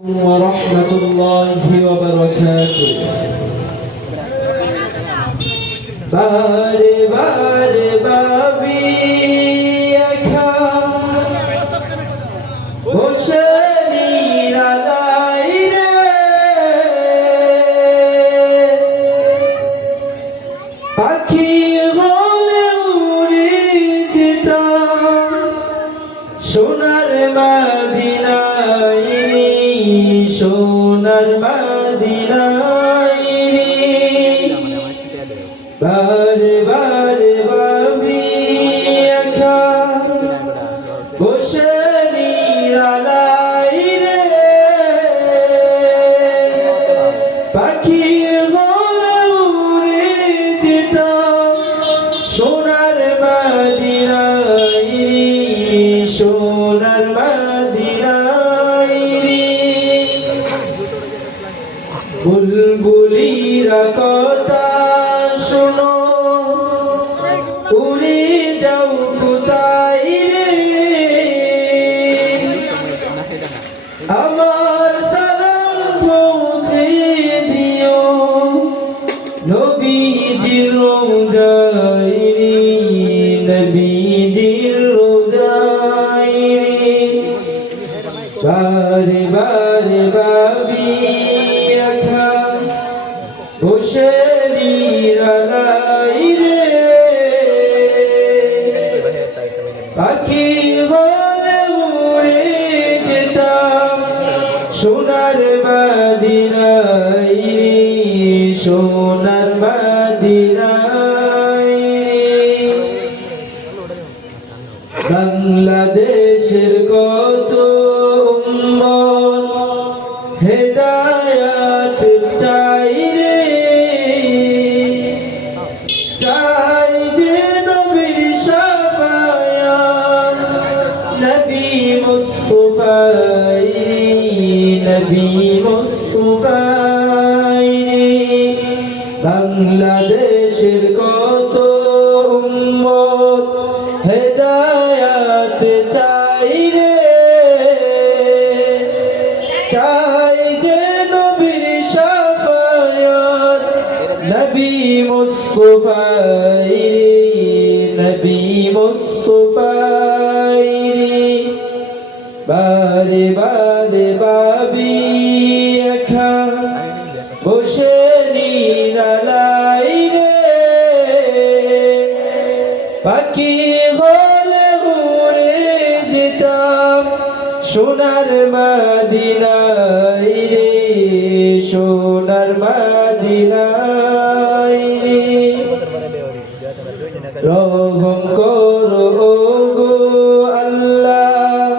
ورحمة الله وبركاته باري باري بابي يكا وشني ردائره পাখি হলে উড়ে যেতাম সোনার মদিনায় রে, সোনার মদিনায় রে। বারে বারে ভাবি একা বসে নিরালায় রে, পাখি হলে উড়ে যেতাম সোনার মদিনায় রে, সোনার মদিনায় রে। বুলবুলিরা কথা শোনো উড়ে যাও কোথায় রে, আমার সালাম পৌঁছে দিও নবীজির রওজায় রে, নবীজির রওজায় রে। বারে বারে ভাবি একা বসে নিরালাই রে, পাখি হলে উড়ে যেতাম সোনার মদিনায় রে, সোনার মদিনায় রে। বাংলাদেশের কত উম্মত হেদায়াত চাই রে, চাই যে নবীর শাফায়াত নবী মুস্তাফায় রে, নবী মুস্তাফায় রে। বাংলাদেশের কত উম্মত হেদায়াত চাই রে, চাই যে নবীর শাফায়াত নবী মুস্তাফায় রে, নবী মুস্তাফায় রে। বারে বারে ভাবি একা বসে নিরালাই রে, পাখি হলে উড়ে যেতাম সোনার মদিনায় রে, সোনার মদিনায় রে। রহম করো গো আল্লাহ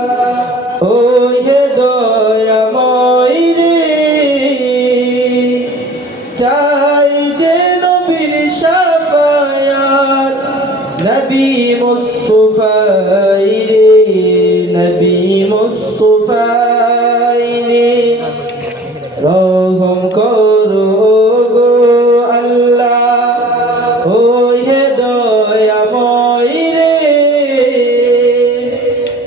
ও হে দয়াময় রে, চাই যে নবীর শাফায়াত নবী মুস্তাফায় রে, নবী মুস্তাফায় রে। রহম করো গো আল্লাহ ও হে দয়াময় রে,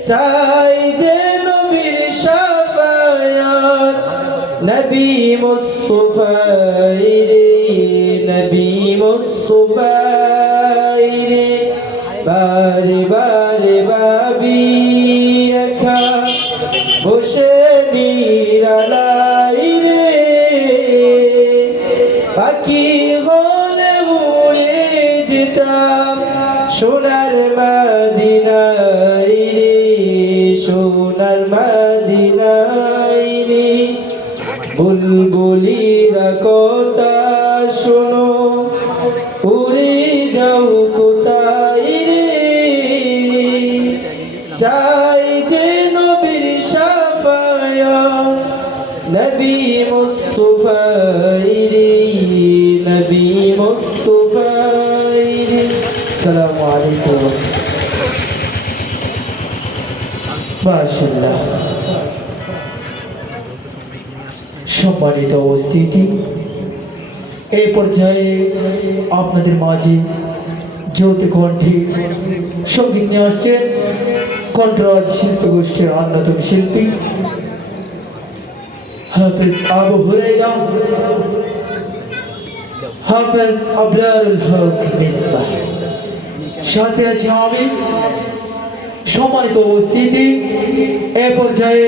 চাই যে নবীর শাফায়াত নবী মুস্তাফায় রে, নবী মুস্তাফায় রে। বারে বারে ভাবি একা বসে নিরালাই রে, পাখি হলে উড়ে যেতাম সোনার মদিনায় রে, সোনার মদিনায় রে। বুলবুলিরা কথা শোনো উড়ে যাও কোথায় রে, চাই যে নবীর শাফায়াত নবী মুস্তাফায় রে, নবী মুস্তাফায় রে। আসসালামু আলাইকুম। মাশাআল্লাহ। সম্মানিত উপস্থিতি, এই পর্যায়ে আপনাদের মাঝে জ্যোতি কণ্ঠে সঙ্গীত নিয়ে আসছেন কণ্ঠরাজ শিল্পী গোষ্ঠীর অন্যতম শিল্পী হাফেজ আবু হুরায়রা, হাফেজ আবরারুল হক মিসবাহ, সাথে আছি আমি। সম্মানিত উপস্থিতি, এ পর্যায়ে